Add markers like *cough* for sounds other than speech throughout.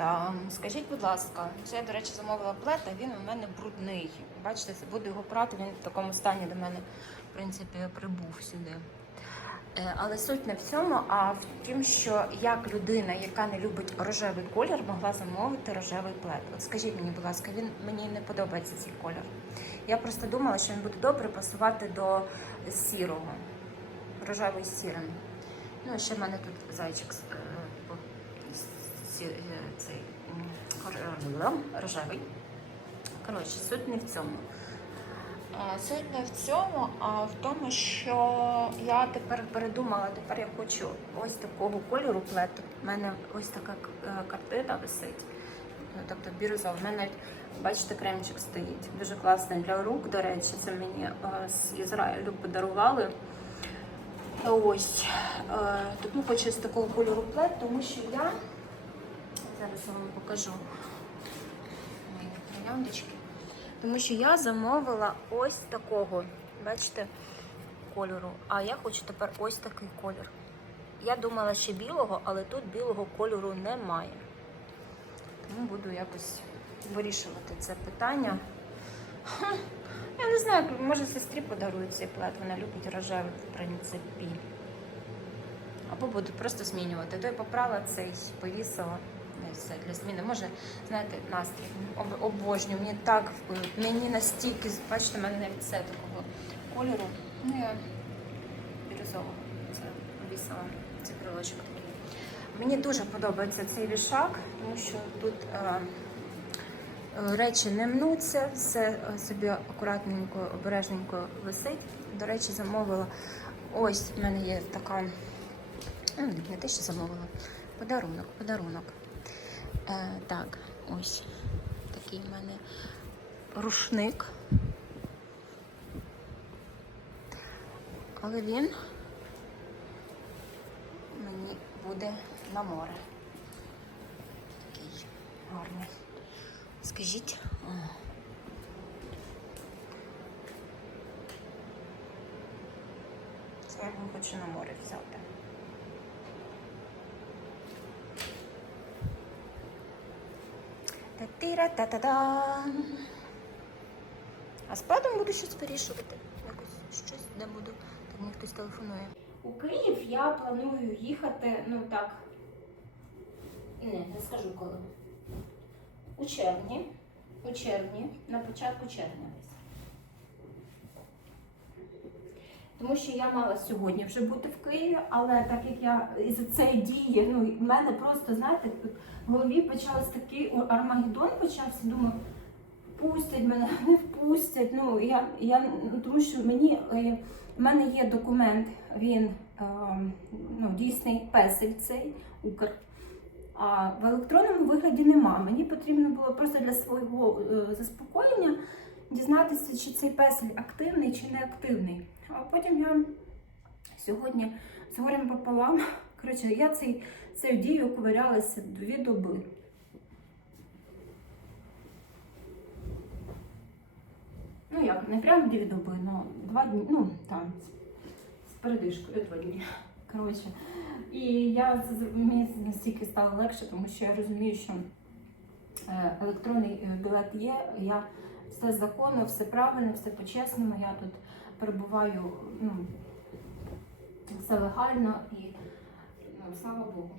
Дівчата, скажіть, будь ласка, це я, до речі, замовила плед, а він у мене брудний. Бачите, буду його прати, він в такому стані до мене, в принципі, прибув сюди. Е, Але суть не в цьому, а в тім, що як людина, яка не любить рожевий колір, могла замовити рожевий плед. От скажіть мені, будь ласка, він мені не подобається цей колір. Я просто думала, що він буде добре пасувати до сірого, рожевий з сірим. Ну, ще в мене тут зайчик р- рожевий. Коротше, суть не в цьому. Суть не в цьому, а в тому, що я тепер передумала, тепер я хочу ось такого кольору плету. У мене ось така е, картина висить. Ну, тобто бірюзова. У мене бачите, кремчик стоїть. Дуже класний для рук, до речі, це мені е, з Ізраїлю подарували. Ось. Е, Тому хочу з такого кольору плед, тому що я зараз вам покажу трояндочки. Тому що я замовила ось такого, бачите, кольору. А я хочу тепер ось такий колір. Я думала ще білого, але тут білого кольору немає. Тому буду якось вирішувати це питання. Я не знаю, може сестрі подарую цей плед, вона любить рожевий, в принципі. Або буду просто змінювати. То я попрала цей, повісила. Ну, все для зміни. Може, знаєте, настрій обожнюю. Мені так мені настільки, бачите, в мене навіть все такого кольору. Ну, я бірюзового це повісила, цей крилочок такий. Мені дуже подобається цей вішак, тому що тут е, е, речі не мнуться, все е, собі акуратненько, обережненько висить. До речі, замовила. Ось в мене є така, ну, не те, що замовила. Подарунок, подарунок. Е, так, ось такий в мене рушник. Але він мені буде на море. Такий гарний. Скажіть. Це я його хочу на море взяти. Та-тіра-та-та-да. А з платом буду щось вирішувати. Якось щось, де буду. Так мені хтось телефонує. У Київ я планую їхати, ну так. Не, не скажу коли. У червні. У червні, на початку червня десь. Тому що я мала сьогодні вже бути в Києві, але так як я із цієї дії, ну в мене просто, знаєте, в голові почався такий армагеддон почався, думаю, впустять мене, *laughs* не впустять. Ну я, я ну, тому що мені е, в мене є документ, він е, ну, дійсний песель цей Укр. А в електронному вигляді нема. Мені потрібно було просто для свого е, заспокоєння дізнатися, чи цей песель активний чи не активний. А потім я сьогодні з горем пополам, коротше, я цей, цю дію ковирялася дві доби. Ну як, не прямо дві доби, ну два дні, ну там, з передишкою два дні. Коротше. І я мені настільки стало легше, тому що я розумію, що е, електронний е, білет є. Я все законно, все правильно, все по-чесному. Я тут перебуваю ну, все легально і ну, слава Богу.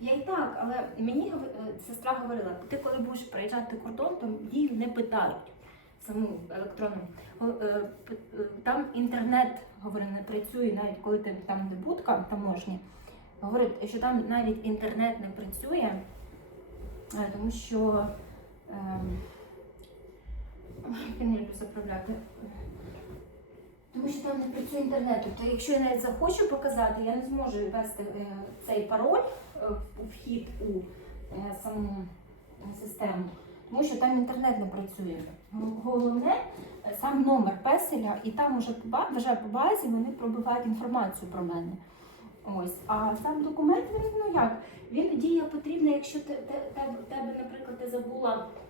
Я і так, але мені е, сестра говорила, ти коли будеш проїжджати кордон, то її не питають саму електронну. Е, е, Там інтернет говорить, не працює, навіть коли ти там де будка таможні. Говорить, що там навіть інтернет не працює, е, тому що ой, я не люблю заправляти. Тому що там не працює інтернет. Тобто, якщо я навіть захочу показати, я не зможу ввести е, цей пароль е, у вхід у е, саму е, систему, тому що там інтернет не працює. Головне е, сам номер песеля, і там уже вже по базі вони пробивають інформацію про мене. Ось, а сам документ він ну як? Він дія потрібна, якщо ти, те- те- тебе, наприклад, ти забула е,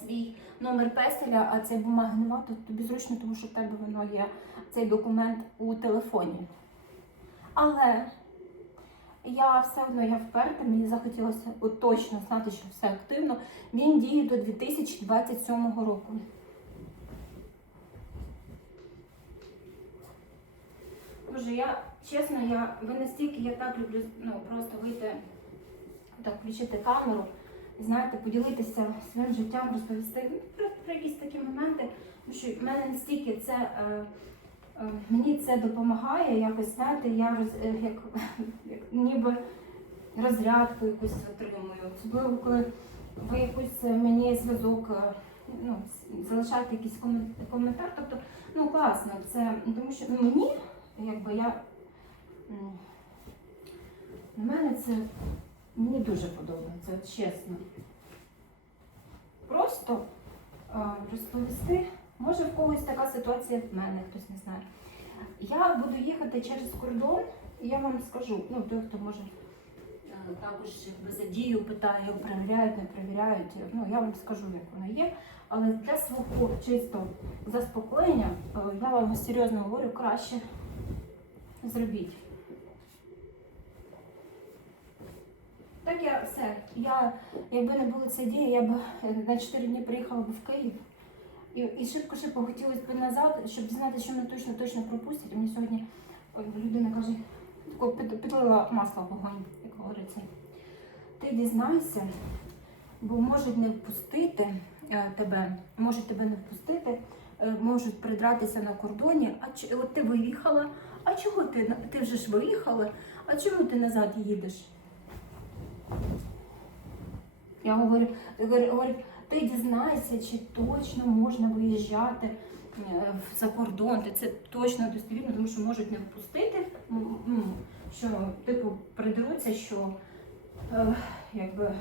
свій номер песеля, а цієї бумаги нема, то тобі зручно, тому що в тебе воно є цей документ у телефоні. Але я все одно я вперта, мені захотілося от точно знати, що все активно. Він діє до 2027 року. Боже, я чесно, я ви настільки я так люблю ну, просто вийти, так включити камеру, знаєте, поділитися своїм життям, розповісти ну, про, якісь такі моменти. Тому що в мене настільки це е, е, мені це допомагає якось, знаєте, я роз, е, як, як ніби розрядку якусь отримую. Особливо, коли ви якусь е, мені зв'язок. Ну, залишаєте якийсь комен- коментар, тобто, ну класно, це тому що ну, мені якби я. В мене це мені дуже подобається, чесно. Просто а, розповісти, може в когось така ситуація в мене, хтось не знає. Я буду їхати через кордон, і я вам скажу, ну той, хто може е, також за дію питає, перевіряють, не перевіряють. Ну я вам скажу, як воно є. Але для свого чисто заспокоєння, е, я вам серйозно говорю, краще зробіть. Так я все. Я, якби не було цієї дії, я б е, на 4 дні приїхала б в Київ. І, і шибко-шибко хотілося б назад, щоб знати, що мене точно точно пропустять. Мені сьогодні людина каже, підлила масло в вогонь, як говориться. Ти дізнайся, бо можуть не впустити е, тебе, можуть тебе не впустити, е, можуть придратися на кордоні. А чи от ти виїхала? А чого ти ти вже ж виїхала? А чому ти назад їдеш? Я говорю, говорю, ти дізнайся, чи точно можна виїжджати е, за кордон. Це точно достовірно, тому що можуть не впустити. м, Що типу придеруться, що е, якби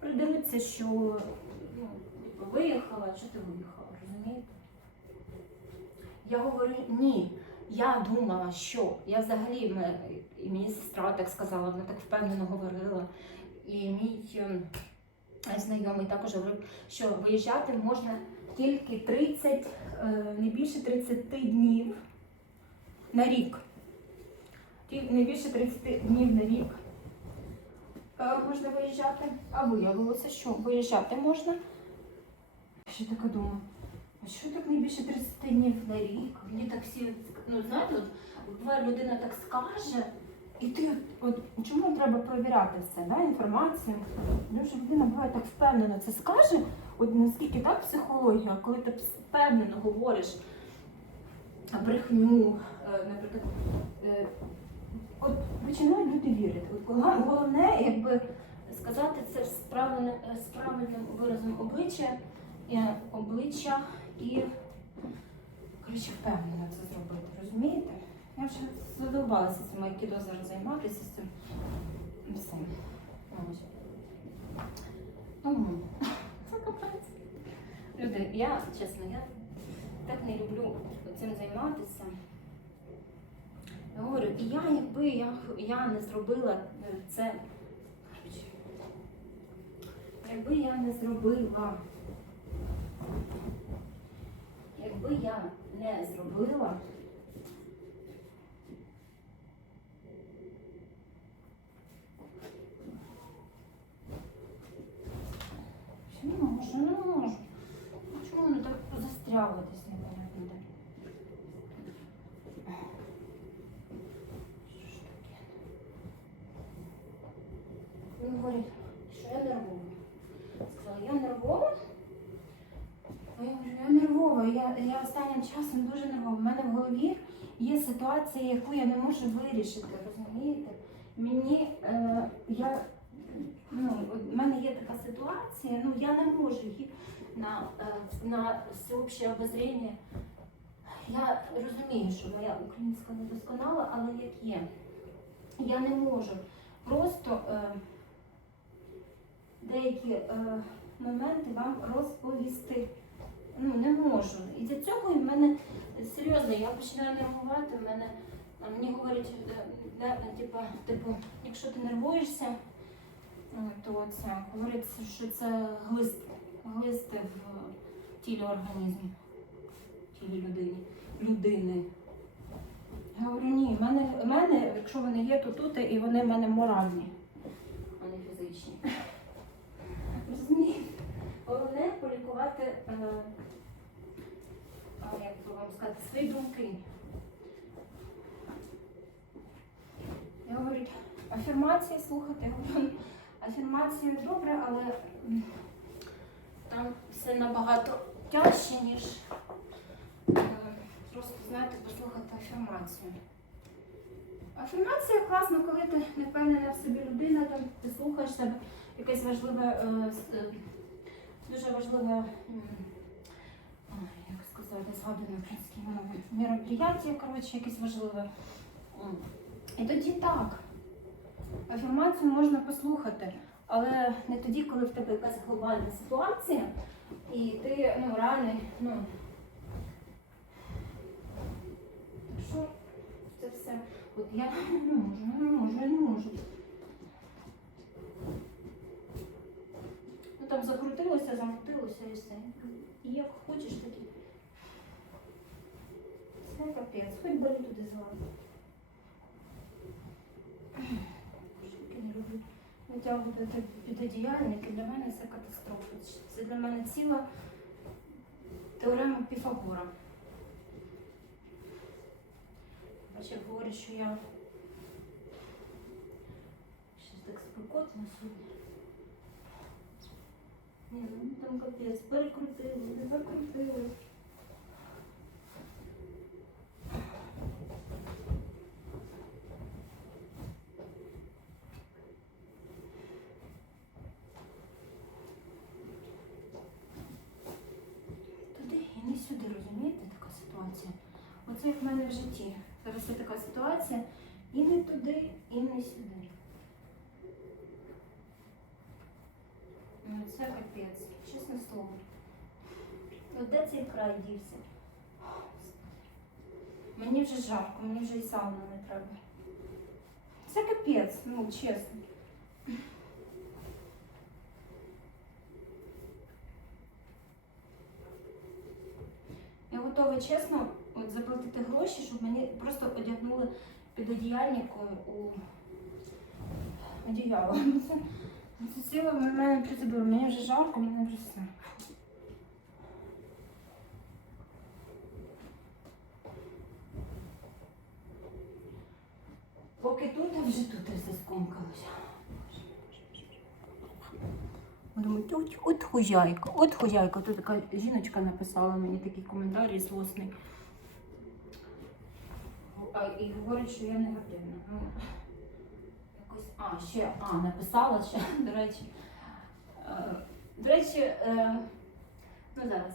придеруться, що ну, типу, виїхала, що ти виїхала, розумієте? Я говорю, ні. Я думала, що я взагалі і мені сестра так сказала, вона так впевнено говорила. І мій ем, знайомий також говорив, що виїжджати можна тільки 30, е, не більше 30 днів на рік. Не більше 30 днів на рік е, можна виїжджати. А виявилося, що виїжджати можна. Ще така думаю. А що так не більше 30 днів на рік? Мені так всі, ну знаєте, от людина так скаже, і ти от, от чому треба перевіряти все, да, інформацію? Тому що людина буває так впевнено це скаже, от наскільки так психологія, коли ти впевнено говориш брехню, е, наприклад, е, от починають люди вірити. От головне, якби сказати це з правильним, е, з правильним виразом обличчя, обличчя і коротше, впевнено це зробити, розумієте? Я вже задовбалася цим айкідо зараз займатися з цим. Тому це капець. Люди, я чесно, я так не люблю цим займатися. Я говорю, і я, якби я, я не зробила е, це, якби я не зробила, якби я не зробила. Ще Не можу, не можу. Чому воно так застряло десь непонятно де? Що ж таке? Він говорить, що я нервова. Сказала, я нервова? А я говорю, я нервова. Я, я останнім часом дуже нервова. У мене в голові є ситуація, яку я не можу вирішити, розумієте? Мені е, я ну, в мене є така ситуація, ну я не можу її на, е, на всеобще обозріння. Я розумію, що моя українська не досконала, але як є. Я не можу просто е, деякі е, моменти вам розповісти. Ну, не можу. І для цього в мене серйозно, я починаю нервувати, в мене мені говорять, е, де, типу, типу, якщо ти нервуєшся, е, то це говориться, що це глист, глисти в тілі організму, в тілі людини. людини. Я говорю, ні, в мене, в мене, якщо вони є, то тут, і вони в мене моральні, а не фізичні. Розумієте? Головне полікувати, е, а, як би вам сказати, свої думки. Я говорю, афірмації слухати, афірмації добре, але там все набагато тяжче, ніж е, просто, знаєте, послухати афірмацію. Афірмація класно, коли ти не впевнена в собі людина, там ти слухаєш себе якесь важливе, е, е, дуже важливе, як сказати, згадую на українській мові, коротше, якесь важливе. І тоді так. Афірмацію можна послухати, але не тоді, коли в тебе якась глобальна ситуація, і ти ну, реально, ну. Так що це все. От я не можу, не можу, не можу. Ну там закрутилося, замутилося і все. І як хочеш, так і. Це капець, хоч бери туди злазь. Жінки не люблю витягувати під одіяльники. Для мене це катастрофа. Це для мене ціла теорема Піфагора. Бачив, говорить, що я щось так спекотно сьогодні. Ні, ну там капець, перекрутили, закрутили. Туди і не сюди, розумієте, така ситуація. Оце як в мене в житті. Зараз є така ситуація і не туди, і не сюди. Ну, це капець, чесне слово. От де цей край дівся? Мені вже жарко, мені вже і сауна не треба. Це капець, ну чесно. Я готова чесно от, заплатити гроші, щоб мені просто одягнули під одіяльникою у одіяло. Ну, Це, це ціла мене процедура. Мені вже жарко, мені вже все. Поки тут, а вже тут все скомкалося. Думаю, от, от от хозяйка. Тут така жіночка написала мені такий коментар злосний. А, і говорить, що я негативна. Ну, якось, а, ще, а, написала ще, *laughs* до речі. Е, до речі, е, ну зараз.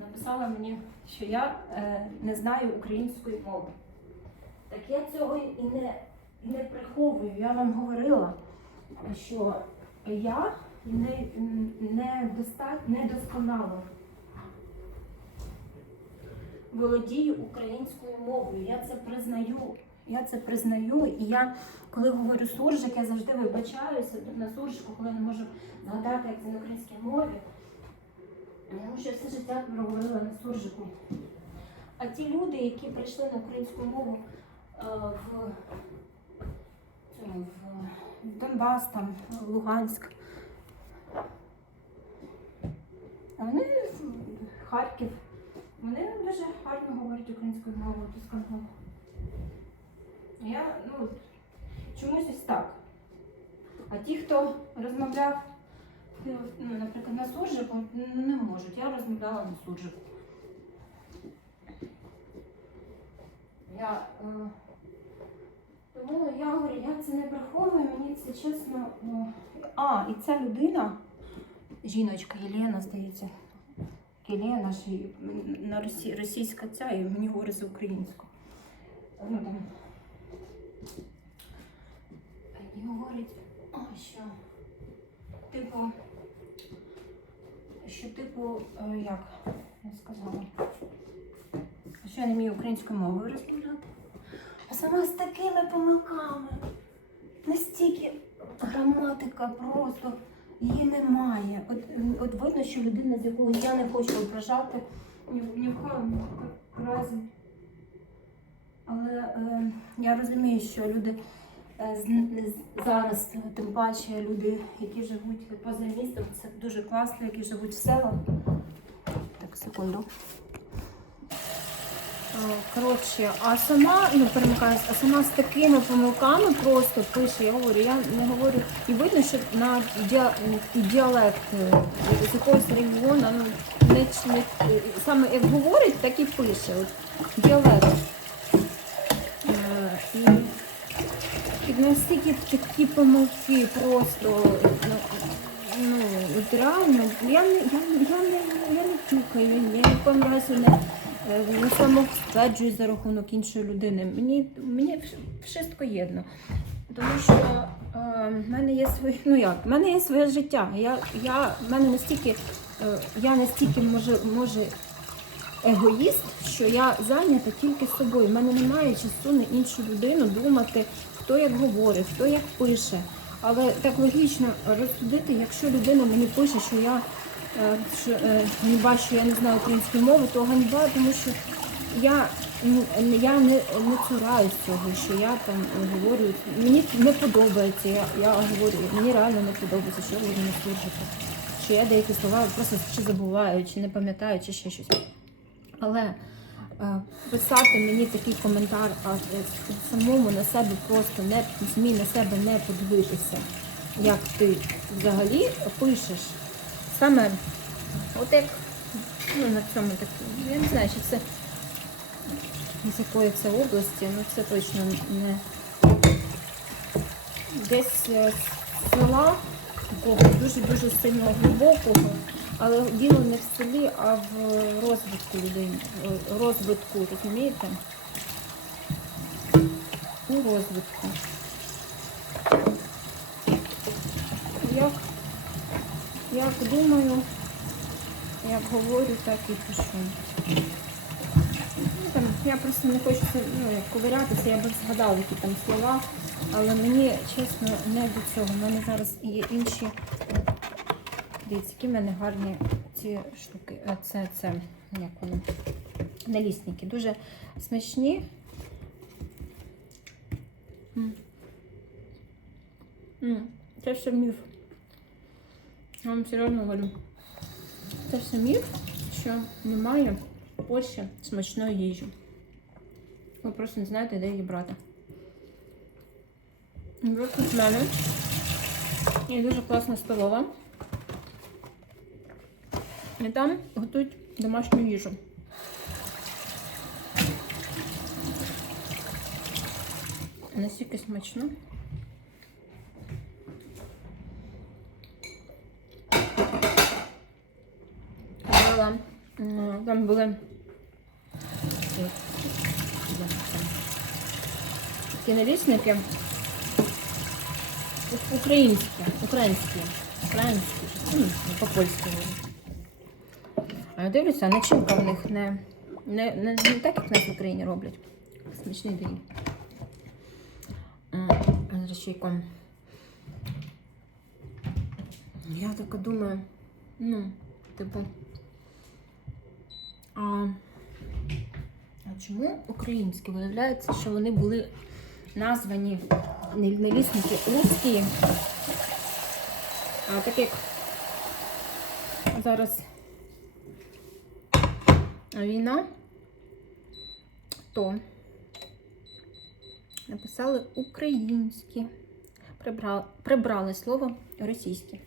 Написала мені, що я е, не знаю української мови. Так я цього і не, не приховую. Я вам говорила, що я не, не, доста- не досконало володію українською мовою. Я це признаю. Я це признаю. І я, коли говорю суржик, я завжди вибачаюся на суржику, коли не можу згадати, як це на українській мові. Тому що все життя проговорила на суржику. А ті люди, які прийшли на українську мову е, в, в, Донбас, там, Луганськ, вони Харків, вони дуже гарно говорять українською мовою, досконало. Я, ну, чомусь ось так. А ті, хто розмовляв, ну, наприклад, на суржику, не можуть. Я розмовляла на суржику. Я, е, тому я говорю, я це не приховую, мені це чесно. Ну, а, і ця людина, жіночка Єлена, здається. Єлена ж на росі, російська ця, і мені говорить за українську. Ну, там. І говорить, що, типу, що, типу, е, як я сказала, що я не вмію українською мовою розмовляти. А сама з такими помилками. Настільки граматика просто її немає. От, от видно, що людина, з якою я не хочу ображати, ні, в коєму разі. Але е, я розумію, що люди е, зараз, тим паче люди, які живуть поза містом, це дуже класно, які живуть в селах. Так, секунду. Е, Коротше, а сама, ну перемикаюсь, а сама з такими помилками просто пише, я говорю, я не говорю. І видно, що на діалект е, з якогось регіону, ну, не, не, е, саме як говорить, так і пише. От, діалект. Е, І, і настільки такі помилки просто. Ну, ну от реально, я не, я, не- я, не, я не тюкаю, я в разу не, е, не самостверджую за рахунок іншої людини. Мені, мені wszystko єдно. Тому що е, в мене є своє, ну як, в мене є своє життя. Я, я, в мене настільки, е, я настільки може, може егоїст, що я зайнята тільки собою. У мене немає часу на іншу людину думати, хто як говорить, хто як пише. Але так логічно розсудити, якщо людина мені пише, що я ганьба, що я не знаю української мови, то ганьба, тому що я, я не, не цураюсь цього, що я там говорю. Мені не подобається. Я, я говорю, мені реально не подобається, що ви не служите. Що я деякі слова просто чи забуваю, чи не пам'ятаю, чи ще щось. Але е, писати мені такий коментар, а е, самому на себе просто не змій на себе не подивитися, як ти взагалі пишеш. Саме от як ну, на цьому так, я не знаю, чи це з якої це області, ну це точно не десь е, з села такого дуже-дуже сильно глибокого. Але діло не в селі, а в розвитку людей. В розвитку, розумієте? У розвитку. Як, як думаю, як говорю, так і пишу. Ну, там, я просто не хочу ну, ковирятися, я б згадала, які там слова, але мені чесно не до цього. У мене зараз є інші. Дивіться, які в мене гарні ці штуки. Е, Це, це як вони? Налісники. Дуже смачні. Це все міф. Я вам серйозно говорю. Це все міф, що немає в Польщі смачної їжі. Ви просто не знаєте, де її брати. Тут в мене є дуже класна столова. І там готують домашню їжу. Настільки смачно. Там були такі налісники. Українські, українські, українські, м, по-польськи. А дивлюся, начинка в них не, не, не, не так, як нас в Україні роблять. Смачний день. З речейком. Я така думаю, ну, типу. А, а чому українські? Виявляється, що вони були названі налісники русські. А так як зараз війна, то написали українські. Прибрали, прибрали слово російське.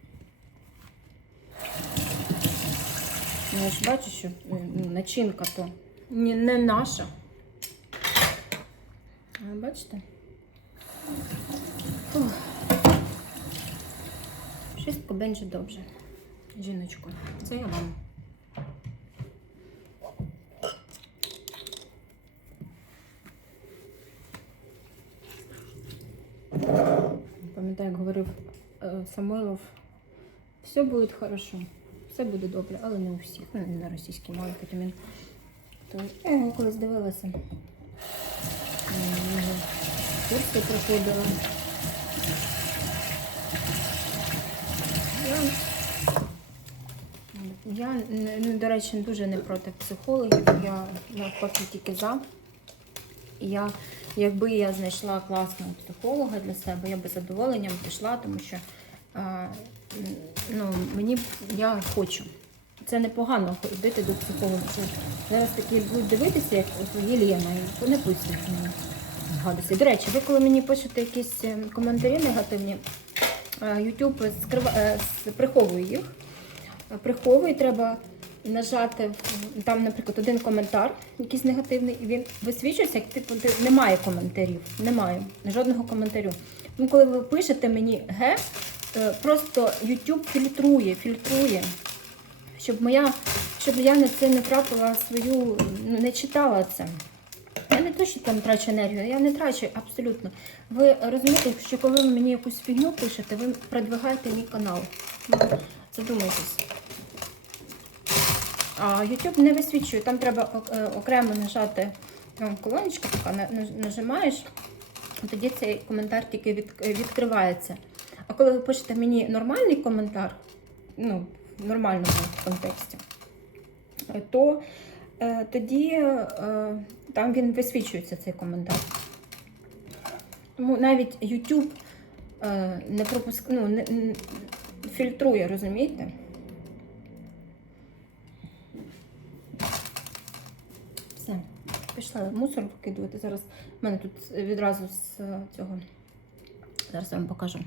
Я ж бачу, що ну, начинка то не, не наша. А, Бачите? Фух. Będzie dobrze. Жіночко, це я вам. Пам'ятаю, як говорив е, Самойлов, все буде хорошо, все буде добре, але не у всіх. Ну, не на російській мові, потім він. То я його колись дивилася. Курси проходила. Я, я ну, до речі, дуже не проти психологів. Я навпаки тільки за. Я, якби я знайшла класного психолога для себе, я би задоволенням пішла, тому що ну, мені я хочу. Це непогано ходити до психолога. Зараз такі будуть дивитися, як от Єлена, вони пишуть мені гадості. До речі, ви коли мені пишете якісь е, коментарі негативні, е, YouTube скрива... е, приховує їх. Приховує, треба нажати там, наприклад, один коментар, якийсь негативний, і він висвічується, як типу немає коментарів. Немає жодного коментарю. Тому коли ви пишете мені е, просто YouTube фільтрує, фільтрує, щоб моя, щоб я на це не трапила свою, ну, не читала це. Я не то, що там трачу енергію, я не трачу абсолютно. Ви розумієте, що коли ви мені якусь фігню пишете, ви продвигаєте мій канал. Ну, Задумайтесь. А YouTube не висвічує, там треба е, окремо нажати е, колоночка, така нажимаєш, тоді цей коментар тільки е, відкривається. А коли ви пишете мені нормальний коментар, ну, в нормальному контексті, е, то е, тоді е, там він висвічується цей коментар. Тому навіть YouTube е, не пропуск... ну, не, не- фільтрує, розумієте? Все, пішла мусор викидувати. Зараз в мене тут відразу з е, цього. Зараз я вам покажу.